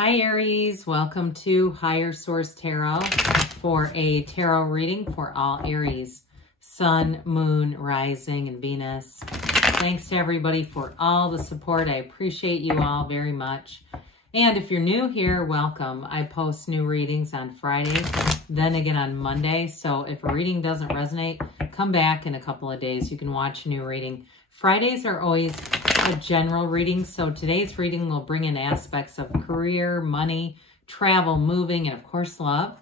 Hi Aries, welcome to Higher Source Tarot for a tarot reading for all Aries, Sun, Moon, Rising, and Venus. Thanks to everybody for all the support. I appreciate you all very much. And if you're new here, welcome. I post new readings on Friday, then again on Monday. So if a reading doesn't resonate, come back in a couple of days. You can watch a new reading. Fridays are always a general reading, so today's reading will bring in aspects of career, money, travel, moving, and of course love.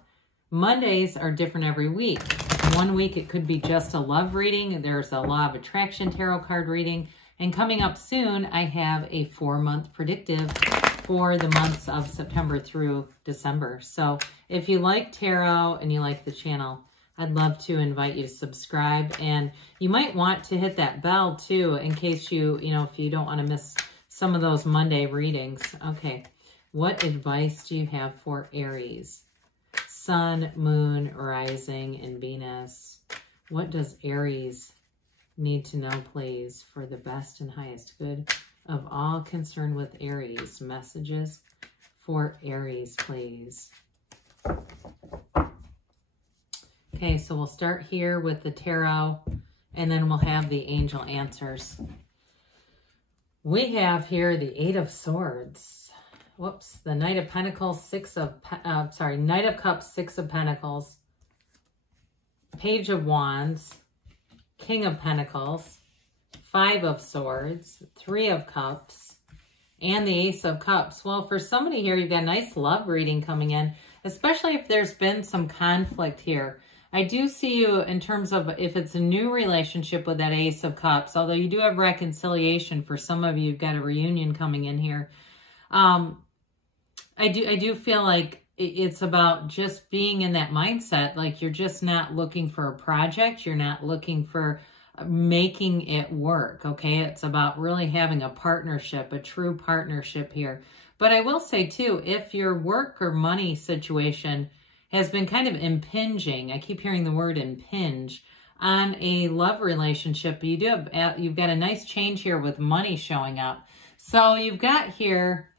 Mondays are different every week. One week it could be just a love reading. There's a law of attraction tarot card reading. And coming up soon, I have a 4-month predictive for the months of September through December. So if you like tarot and you like the channel, I'd love to invite you to subscribe, and you might want to hit that bell too in case if you don't want to miss some of those Monday readings. Okay, what advice do you have for Aries? Sun, Moon, Rising, and Venus. What does Aries need to know, please, for the best and highest good of all concerned with Aries? Messages for Aries, please. Okay, so we'll start here with the tarot, and then we'll have the angel answers. We have here the Eight of Swords. Whoops, the Knight of Pentacles, Knight of Cups, Six of Pentacles, Page of Wands, King of Pentacles, Five of Swords, Three of Cups, and the Ace of Cups. Well, for somebody here, you've got a nice love reading coming in, especially if there's been some conflict here. I do see you in terms of if it's a new relationship with that Ace of Cups, although you do have reconciliation. For some of you, you've got a reunion coming in here. I do feel like it's about just being in that mindset. Like you're just not looking for a project. You're not looking for making it work, okay? It's about really having a partnership, a true partnership here. But I will say too, if your work or money situation has been kind of impinging, I keep hearing the word impinge, on a love relationship, you've got a nice change here with money showing up. So you've got here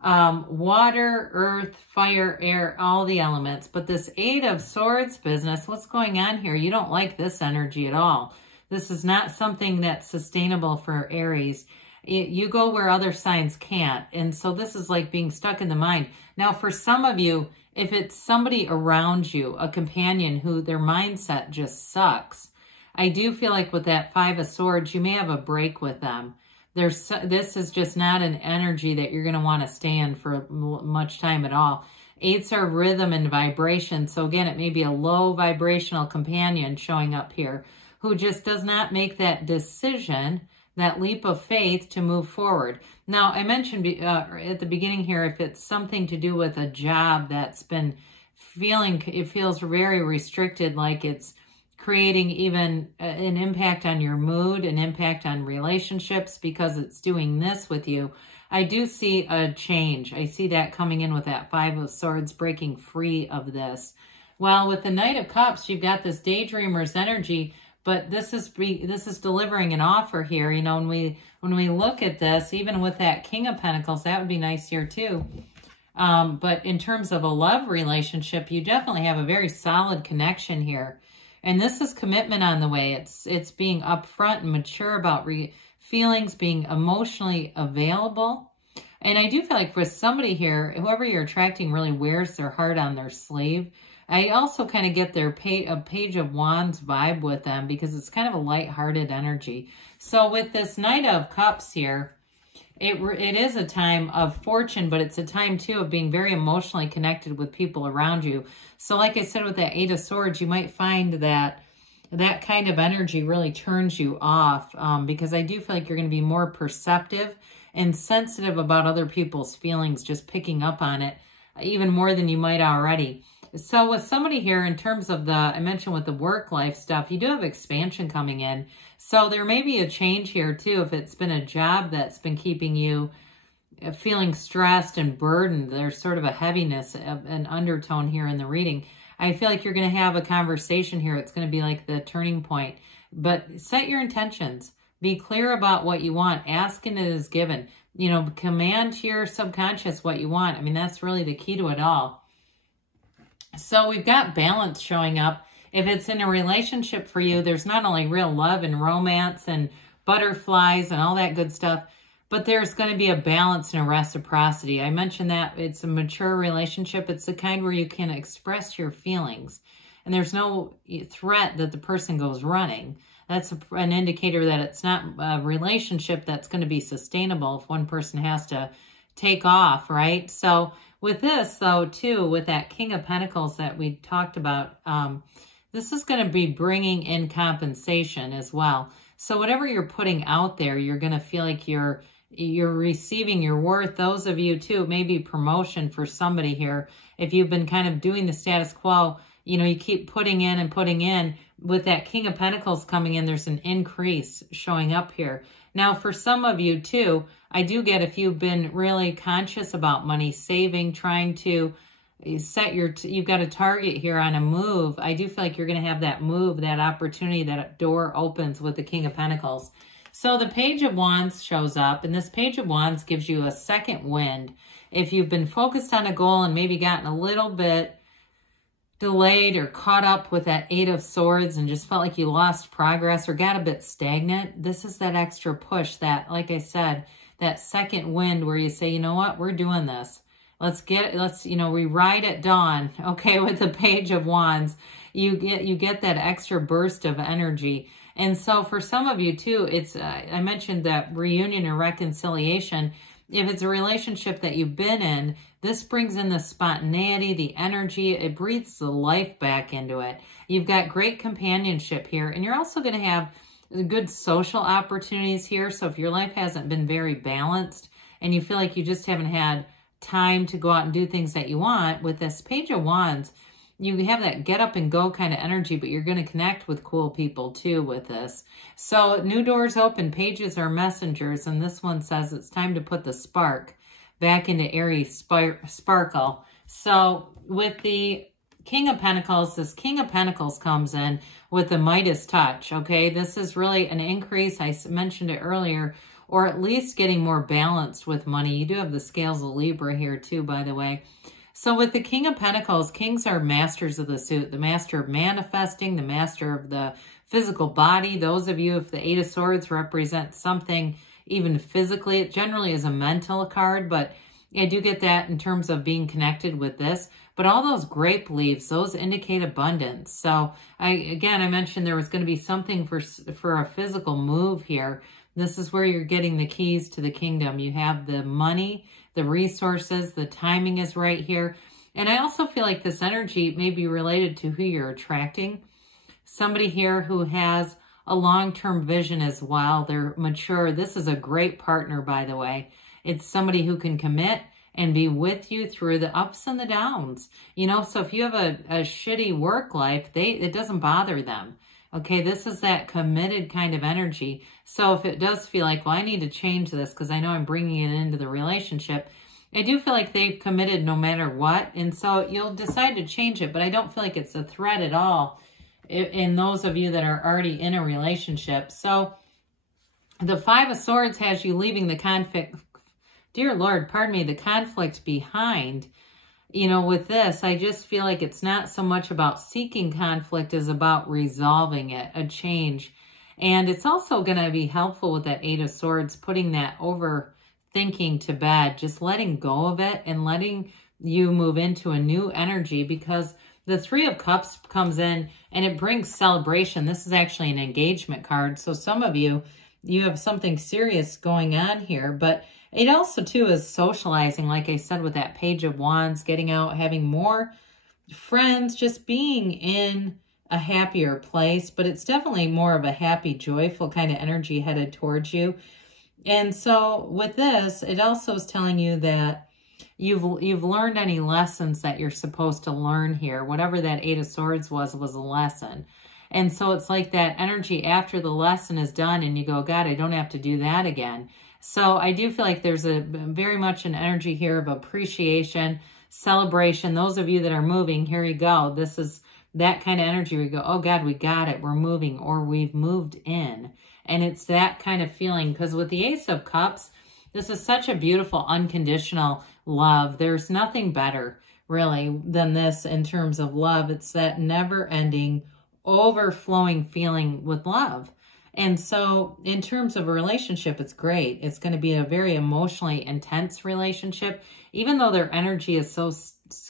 water, earth, fire, air, all the elements. But this Eight of Swords business, what's going on here? You don't like this energy at all. This is not something that's sustainable for Aries. You go where other signs can't. And so this is like being stuck in the mind. Now, for some of you, if it's somebody around you, a companion who their mindset just sucks, I do feel like with that Five of Swords, you may have a break with them. This is just not an energy that you're going to want to stay in for much time at all. Eights are rhythm and vibration. So again, it may be a low vibrational companion showing up here who just does not make that decision, that leap of faith to move forward. Now, I mentioned at the beginning here, if it's something to do with a job that's been it feels very restricted, like it's creating even an impact on your mood, an impact on relationships because it's doing this with you. I do see a change. I see that coming in with that Five of Swords, breaking free of this. Well, with the Knight of Cups, you've got this daydreamer's energy. But this is delivering an offer here. When we look at this, even with that King of Pentacles, that would be nice here too. But in terms of a love relationship, you definitely have a very solid connection here. And this is commitment on the way. It's being upfront and mature about feelings, being emotionally available. And I do feel like with somebody here, whoever you're attracting really wears their heart on their sleeve. I also kind of get a Page of Wands vibe with them because it's kind of a lighthearted energy. So with this Knight of Cups here, it is a time of fortune, but it's a time too of being very emotionally connected with people around you. So like I said, with that Eight of Swords, you might find that that kind of energy really turns you off because I do feel like you're going to be more perceptive and sensitive about other people's feelings, just picking up on it even more than you might already. So with somebody here, in terms of I mentioned with the work life stuff, you do have expansion coming in. So there may be a change here too. If it's been a job that's been keeping you feeling stressed and burdened, there's sort of a heaviness, an undertone here in the reading. I feel like you're going to have a conversation here. It's going to be like the turning point. But set your intentions. Be clear about what you want. Ask and it is given. you know, command to your subconscious what you want. I mean, that's really the key to it all. So we've got balance showing up. If it's in a relationship for you, there's not only real love and romance and butterflies and all that good stuff, but there's going to be a balance and a reciprocity. I mentioned that it's a mature relationship. It's the kind where you can express your feelings and there's no threat that the person goes running. That's an indicator that it's not a relationship that's going to be sustainable if one person has to take off, right? So with this, though, too, with that King of Pentacles that we talked about, this is going to be bringing in compensation as well. So whatever you're putting out there, you're going to feel like you're receiving your worth. Those of you, too, maybe promotion for somebody here. If you've been kind of doing the status quo, you know, you keep putting in and putting in. With that King of Pentacles coming in, there's an increase showing up here. Now, for some of you, too, I do get if you've been really conscious about money, saving, trying to set you've got a target here on a move. I do feel like you're going to have that move, that opportunity, that door opens with the King of Pentacles. So the Page of Wands shows up, and this Page of Wands gives you a second wind. If you've been focused on a goal and maybe gotten a little bit delayed or caught up with that Eight of Swords and just felt like you lost progress or got a bit stagnant, this is that extra push, that, like I said, that second wind where you say, you know what, we're doing this. Let's, you know, we ride at dawn, okay, with the Page of Wands. You get that extra burst of energy. And so for some of you too, it's, I mentioned that reunion or reconciliation. If it's a relationship that you've been in, this brings in the spontaneity, the energy. It breathes the life back into it. You've got great companionship here, and you're also going to have good social opportunities here. So if your life hasn't been very balanced and you feel like you just haven't had time to go out and do things that you want, with this Page of Wands, you have that get up and go kind of energy, but you're going to connect with cool people too with this. So new doors open, pages are messengers, and this one says it's time to put the spark back into Aries sparkle. So with the King of Pentacles, this King of Pentacles comes in with the Midas touch, okay? This is really an increase. I mentioned it earlier, or at least getting more balanced with money. You do have the scales of Libra here too, by the way. So with the King of Pentacles, kings are masters of the suit, the master of manifesting, the master of the physical body. Those of you, if the Eight of Swords represents something even physically, it generally is a mental card, but I do get that in terms of being connected with this. But all those grape leaves, those indicate abundance. So I mentioned there was going to be something for a physical move here. This is where you're getting the keys to the kingdom. You have the money, the resources, the timing is right here. And I also feel like this energy may be related to who you're attracting. Somebody here who has a long-term vision as well. They're mature. This is a great partner, by the way. It's somebody who can commit and be with you through the ups and the downs. You know, so if you have a shitty work life, it doesn't bother them. Okay, this is that committed kind of energy. So if it does feel like, well, I need to change this because I know I'm bringing it into the relationship, I do feel like they've committed no matter what. And so you'll decide to change it, but I don't feel like it's a threat at all in those of you that are already in a relationship. So the Five of Swords has you leaving the conflict, dear Lord, pardon me, the conflict behind. You know, with this, I just feel like it's not so much about seeking conflict as about resolving it, a change. And it's also going to be helpful with that Eight of Swords, putting that overthinking to bed, just letting go of it and letting you move into a new energy, because the Three of Cups comes in and it brings celebration. This is actually an engagement card. So some of you, you have something serious going on here, but it also, too, is socializing, like I said, with that Page of Wands, getting out, having more friends, just being in a happier place. But it's definitely more of a happy, joyful kind of energy headed towards you. And so with this, it also is telling you that you've learned any lessons that you're supposed to learn here. Whatever that Eight of Swords was a lesson. And so it's like that energy after the lesson is done and you go, God, I don't have to do that again. So I do feel like there's a very much an energy here of appreciation, celebration. Those of you that are moving, here you go. This is that kind of energy where you go, oh God, we got it. We're moving, or we've moved in. And it's that kind of feeling, because with the Ace of Cups, This is such a beautiful, unconditional love. There's nothing better, really, than this in terms of love. It's that never-ending, overflowing feeling with love. And so in terms of a relationship, it's great. It's going to be a very emotionally intense relationship. Even though their energy is so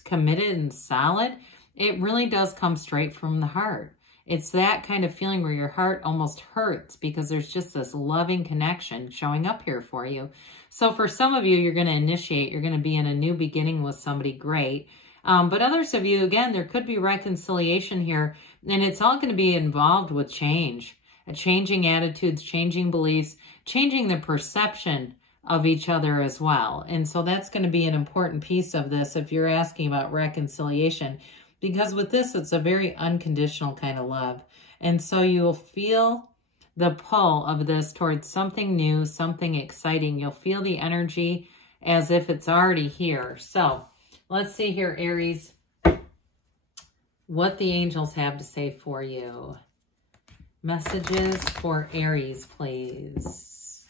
committed and solid, it really does come straight from the heart. It's that kind of feeling where your heart almost hurts because there's just this loving connection showing up here for you. So for some of you, you're going to initiate, you're going to be in a new beginning with somebody great. But others of you, again, there could be reconciliation here, and it's all going to be involved with change. Changing attitudes, changing beliefs, changing the perception of each other as well. And so that's going to be an important piece of this if you're asking about reconciliation, because with this, it's a very unconditional kind of love. And so you'll feel the pull of this towards something new, something exciting. You'll feel the energy as if it's already here. So let's see here, Aries, what the angels have to say for you. Messages for Aries, please.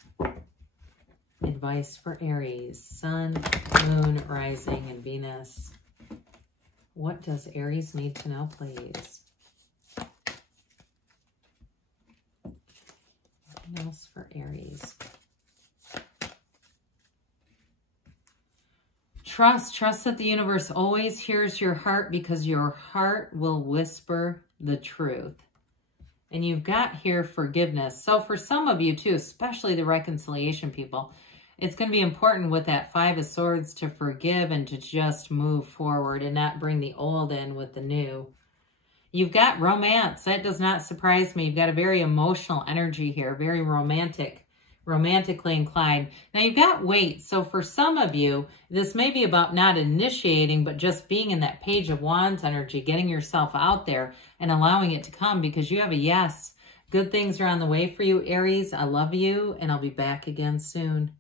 Advice for Aries. Sun, Moon, Rising, and Venus. What does Aries need to know, please? What else for Aries? Trust that the universe always hears your heart because your heart will whisper the truth. And you've got here forgiveness. So for some of you too, especially the reconciliation people, it's going to be important with that Five of Swords to forgive and to just move forward and not bring the old in with the new. You've got romance. That does not surprise me. You've got a very emotional energy here, very romantically inclined. Now you've got weight. So for some of you, this may be about not initiating, but just being in that Page of Wands energy, getting yourself out there and allowing it to come because you have a yes. Good things are on the way for you, Aries. I love you, and I'll be back again soon.